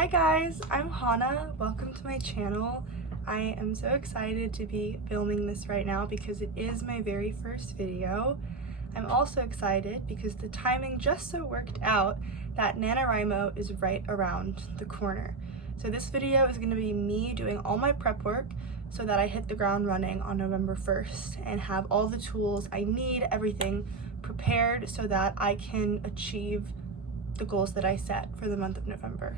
Hi guys, I'm Hannah. Welcome to my channel. I am so excited to be filming this right now because it is my very first video. I'm also excited because the timing just so worked out that NaNoWriMo is right around the corner. So this video is going to be me doing all my prep work so that I hit the ground running on November 1st and have all the tools I need, everything prepared so that I can achieve the goals that I set for the month of November.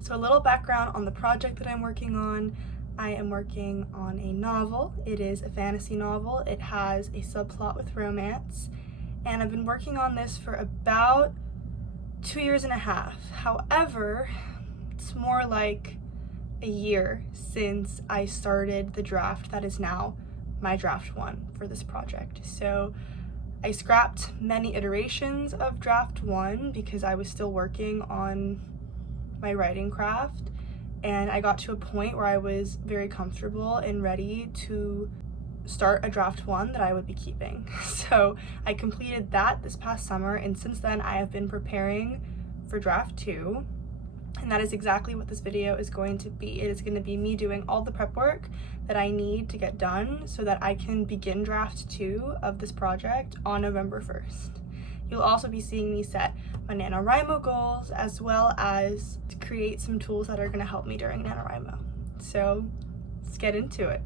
So a little background on the project that I'm working on. I am working on a novel. It is a fantasy novel. It has a subplot with romance, and I've been working on this for about 2.5 years. However, it's more like a year since I started the draft that is now my draft 1 for this project. So I scrapped many iterations of draft 1 because I was still working on my writing craft, and I got to a point where I was very comfortable and ready to start a draft 1 that I would be keeping. So I completed that this past summer, and since then I have been preparing for draft 2, and that is exactly what this video is going to be. It is going to be me doing all the prep work that I need to get done so that I can begin draft 2 of this project on November 1st. You'll also be seeing me set my NaNoWriMo goals as well as create some tools that are going to help me during NaNoWriMo. So let's get into it.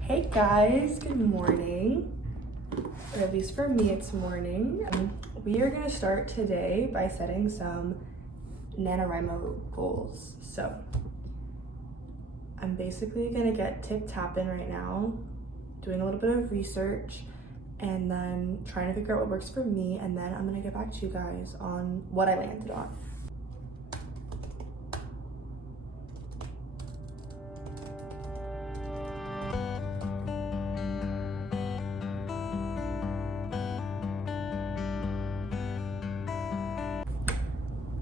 Hey guys, good morning. Or at least for me it's morning. We are going to start today by setting some NaNoWriMo goals. So I'm basically gonna get tip-tapping right now, doing a little bit of research, and then trying to figure out what works for me, and then I'm gonna get back to you guys on what I landed on.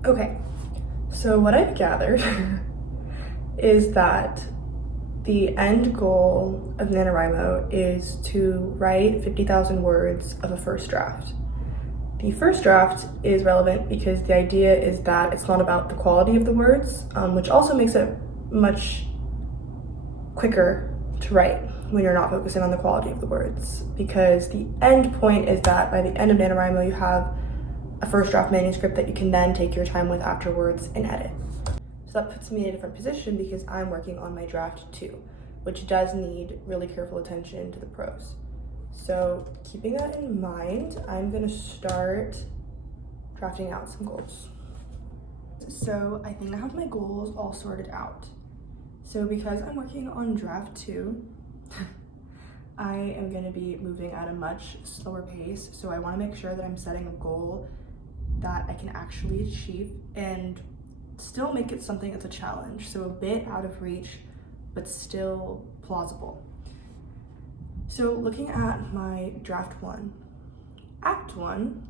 Okay, so what I've gathered is that the end goal of NaNoWriMo is to write 50,000 words of a first draft. The first draft is relevant because the idea is that it's not about the quality of the words, which also makes it much quicker to write when you're not focusing on the quality of the words, because the end point is that by the end of NaNoWriMo you have a first draft manuscript that you can then take your time with afterwards and edit. So that puts me in a different position because I'm working on my draft 2, which does need really careful attention to the prose. So keeping that in mind, I'm gonna start drafting out some goals. So I think I have my goals all sorted out. So because I'm working on draft 2, I am gonna be moving at a much slower pace. So I wanna make sure that I'm setting a goal that I can actually achieve and still make it something that's a challenge, so a bit out of reach but still plausible. So looking at my draft 1, act 1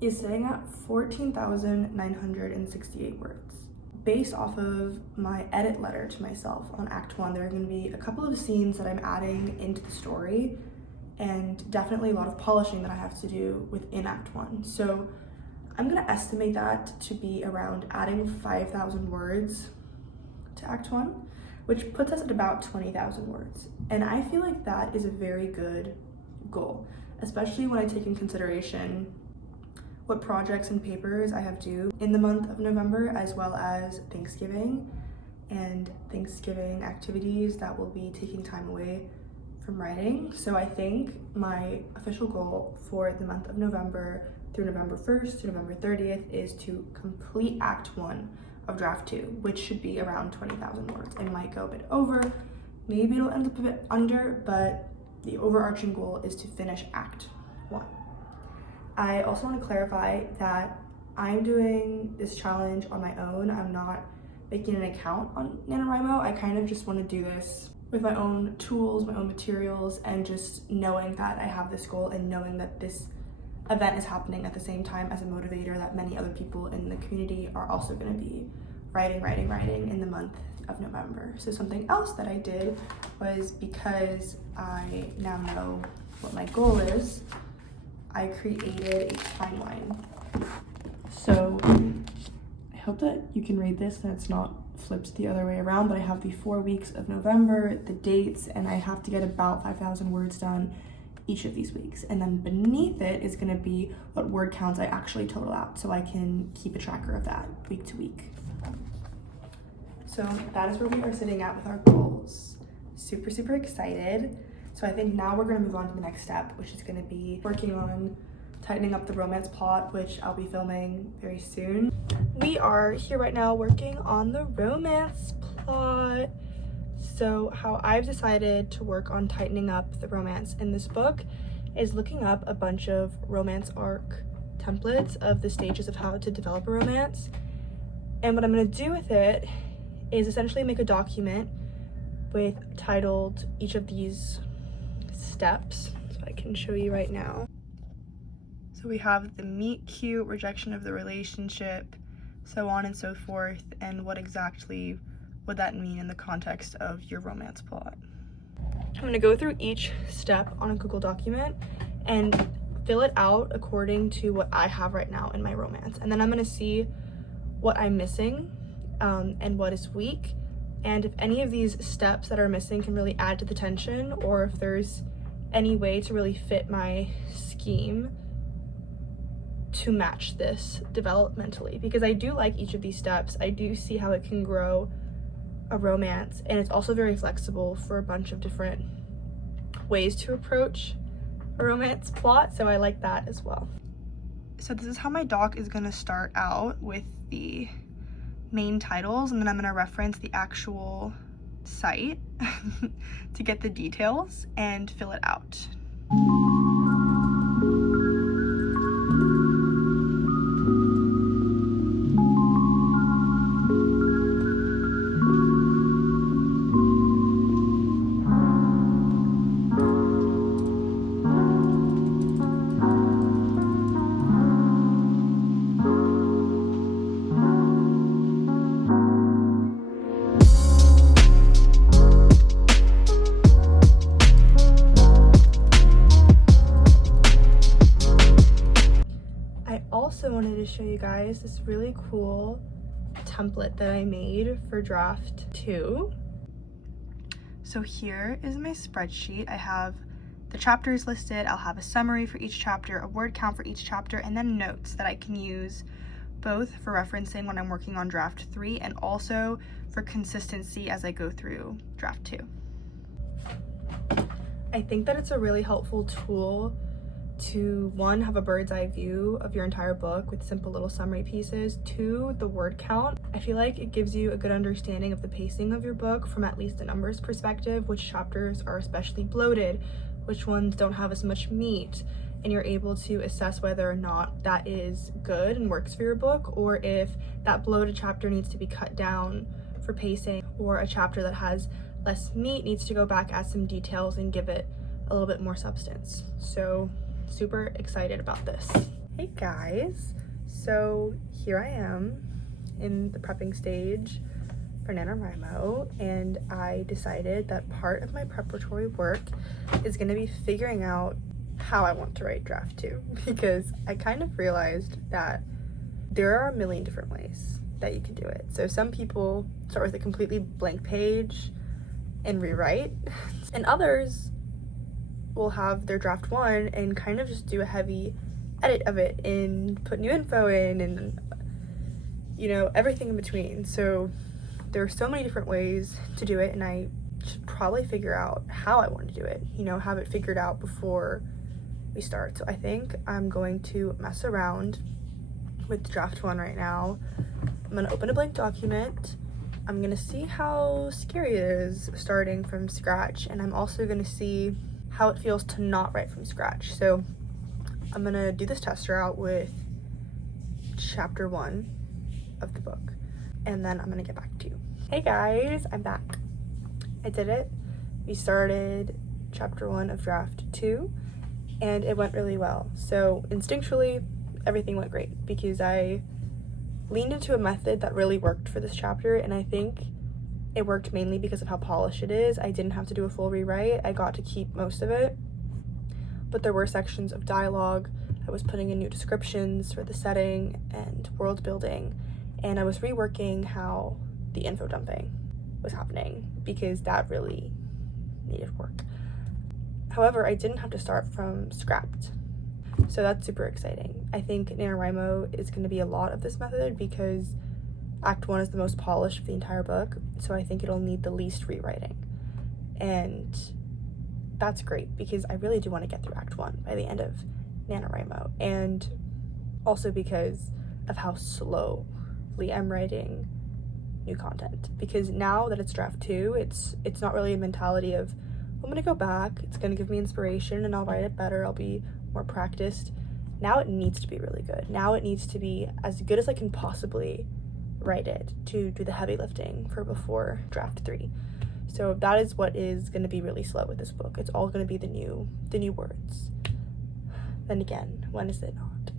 is sitting at 14,968 words. Based off of my edit letter to myself on act 1, there are going to be a couple of scenes that I'm adding into the story and definitely a lot of polishing that I have to do within act 1. So I'm gonna estimate that to be around adding 5,000 words to Act 1, which puts us at about 20,000 words. And I feel like that is a very good goal, especially when I take in consideration what projects and papers I have due in the month of November, as well as Thanksgiving and Thanksgiving activities that will be taking time away from writing. So I think my official goal for the month of November through November 1st to November 30th is to complete Act 1 of Draft 2, which should be around 20,000 words. I might go a bit over, maybe it'll end up a bit under, but the overarching goal is to finish Act 1. I also want to clarify that I'm doing this challenge on my own. I'm not making an account on NaNoWriMo. I kind of just want to do this with my own tools, my own materials, and just knowing that I have this goal and knowing that this event is happening at the same time as a motivator that many other people in the community are also going to be writing in the month of November. So something else that I did was, because I now know what my goal is, I created a timeline. So I hope that you can read this and it's not flipped the other way around, but I have the 4 weeks of November, the dates, and I have to get about 5,000 words done each of these weeks. And then beneath it is gonna be what word counts I actually total out, so I can keep a tracker of that week to week. So that is where we are sitting at with our goals. Super, super excited. So I think now we're gonna move on to the next step, which is gonna be working on tightening up the romance plot, which I'll be filming very soon. We are here right now working on the romance plot. So how I've decided to work on tightening up the romance in this book is looking up a bunch of romance arc templates of the stages of how to develop a romance. And what I'm gonna do with it is essentially make a document with titled each of these steps. So I can show you right now. So we have the meet cute, rejection of the relationship, so on and so forth, and what exactly would that mean in the context of your romance plot. I'm gonna go through each step on a Google document and fill it out according to what I have right now in my romance. And then I'm gonna see what I'm missing and what is weak. And if any of these steps that are missing can really add to the tension, or if there's any way to really fit my scheme to match this developmentally, because I do like each of these steps. I do see how it can grow a romance, and it's also very flexible for a bunch of different ways to approach a romance plot, so I like that as well. So this is how my doc is going to start out, with the main titles, and then I'm going to reference the actual site to get the details and fill it out. Also wanted to show you guys this really cool template that I made for draft 2. So here is my spreadsheet. I have the chapters listed. I'll have a summary for each chapter, a word count for each chapter, and then notes that I can use both for referencing when I'm working on draft 3 and also for consistency as I go through draft 2. I think that it's a really helpful tool to, one, have a bird's eye view of your entire book with simple little summary pieces. 2, the word count. I feel like it gives you a good understanding of the pacing of your book from at least a numbers perspective, which chapters are especially bloated, which ones don't have as much meat, and you're able to assess whether or not that is good and works for your book, or if that bloated chapter needs to be cut down for pacing, or a chapter that has less meat needs to go back, add some details, and give it a little bit more substance. So super excited about this. Hey guys, so here I am in the prepping stage for NaNoWriMo, and I decided that part of my preparatory work is going to be figuring out how I want to write draft 2, because I kind of realized that there are a million different ways that you can do it. So some people start with a completely blank page and rewrite, and others will have their draft 1 and kind of just do a heavy edit of it and put new info in, and you know, everything in between. So there are so many different ways to do it, and I should probably figure out how I want to do it, you know, have it figured out before we start. So I think I'm going to mess around with draft 1 right now. I'm gonna open a blank document. I'm gonna see how scary it is starting from scratch, and I'm also gonna see how it feels to not write from scratch. So I'm gonna do this tester out with chapter 1 of the book, and then I'm gonna get back to you. Hey guys, I'm back. I did it. We started chapter 1 of draft 2, and it went really well. So instinctually, everything went great because I leaned into a method that really worked for this chapter, and I think it worked mainly because of how polished it is. I didn't have to do a full rewrite. I got to keep most of it. but there were sections of dialogue. I was putting in new descriptions for the setting and world building, and I was reworking how the info dumping was happening because that really needed work. However, I didn't have to start from scratch, so that's super exciting. I think NaNoWriMo is going to be a lot of this method because Act 1 is the most polished of the entire book, so I think it'll need the least rewriting. And that's great because I really do want to get through Act 1 by the end of NaNoWriMo, and also because of how slowly I'm writing new content. Because now that it's draft 2, it's not really a mentality of, I'm gonna go back, it's gonna give me inspiration and I'll write it better, I'll be more practiced. Now it needs to be really good. Now it needs to be as good as I can possibly write it to do the heavy lifting for before draft 3. So that is what is going to be really slow with this book. It's all going to be the new words. Then again, when is it not?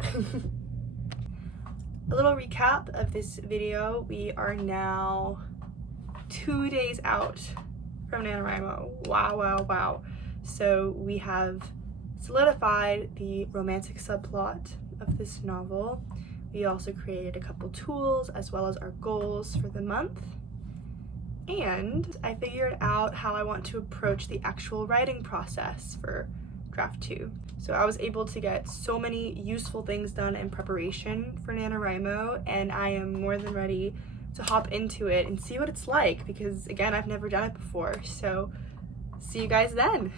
A little recap of this video. We are now 2 days out from NaNoWriMo. Wow. So we have solidified the romantic subplot of this novel. We also created a couple tools as well as our goals for the month. And I figured out how I want to approach the actual writing process for draft 2. So I was able to get so many useful things done in preparation for NaNoWriMo, and I am more than ready to hop into it and see what it's like because, again, I've never done it before. So see you guys then.